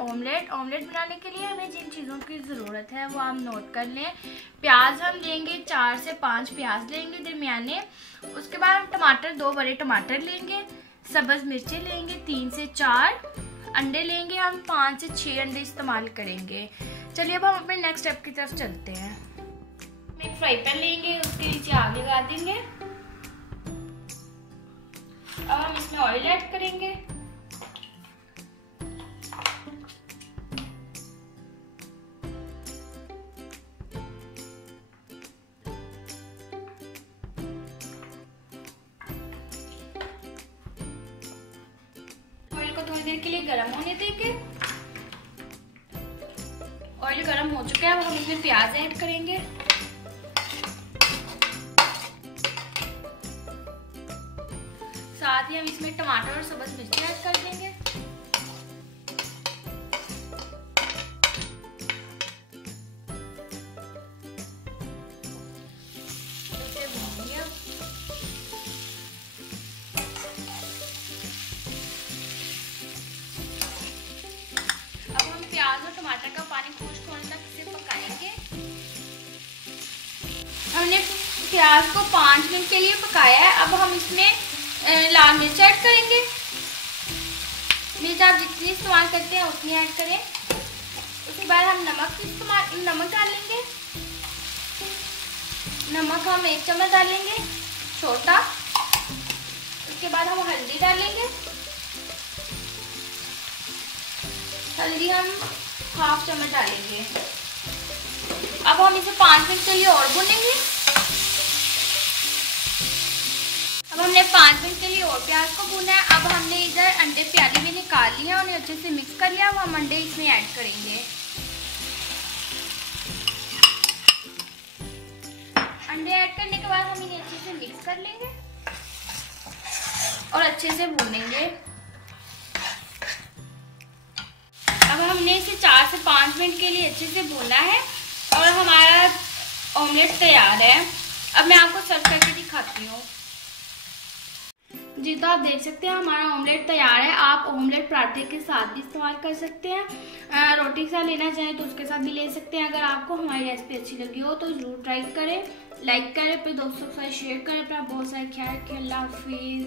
Omelette. Omelette बनाने के लिए हमें जिन चीज़ों की ज़रूरत है वो आप नोट कर लें। प्याज हम लेंगे, 4 से 5 प्याज लेंगे दरमियाने। उसके बाद हम टमाटर, 2 बड़े टमाटर लेंगे। सब्ज़ मिर्चें लेंगे 3 से 4। अंडे लेंगे हम 5 से 6 अंडे इस्तेमाल करेंगे। चलिए अब हम अपने नेक्स्ट स्टेप की तरफ चलते हैं। हम एक फ्राई पैन लेंगे, उसके नीचे आग लगा देंगे। अब हम इसमें ऑयल ऐड करेंगे। ऑयल को थोड़ी देर के लिए गर्म होने देंगे। ऑयल गर्म हो चुका है, अब हम इसमें प्याज ऐड करेंगे। साथ ही हम इसमें टमाटर और सब्ज़ मिर्ची ऐड कर देंगे। अब हम प्याज और टमाटर का पानी खुश्क होने तक इसे पकाएंगे। हमने प्याज को 5 मिनट के लिए पकाया है। अब हम इसमें लाल मिर्च ऐड करेंगे। मिर्च आप जितनी इस्तेमाल करते हैं उतनी ऐड करें। उसके बाद हम नमक डालेंगे। नमक हम 1 चम्मच डालेंगे, छोटा। उसके बाद हम हल्दी डालेंगे। हल्दी हम 1/2 चम्मच डालेंगे। अब हम इसे 5 मिनट के लिए और भूनेंगे। अब हमने 5 मिनट के लिए और प्याज को भूना है। अब हमने इधर अंडे प्याली में निकाल लिए हैं, उन्हें अच्छे से मिक्स कर लिया। अब हम अंडे इसमें ऐड करेंगे। अंडे ऐड करने के बाद हम इन्हें अच्छे से मिक्स कर लेंगे और अच्छे से भूनेंगे। अब हमने इसे 4 से 5 मिनट के लिए अच्छे से भूना है और हमारा ऑमलेट तैयार है। अब मैं आपको सर्व करके दिखाती हूँ। जी, तो आप देख सकते हैं हमारा ऑमलेट तैयार है। आप ऑमलेट पराठे के साथ भी इस्तेमाल कर सकते हैं। रोटी के साथ लेना चाहें तो उसके साथ भी ले सकते हैं। अगर आपको हमारी रेसिपी अच्छी लगी हो तो ज़रूर ट्राई करें, लाइक करें, अपने दोस्तों के साथ शेयर करें। अपना बहुत सारा ख्याल रखें। अल्लाह हाफिज़।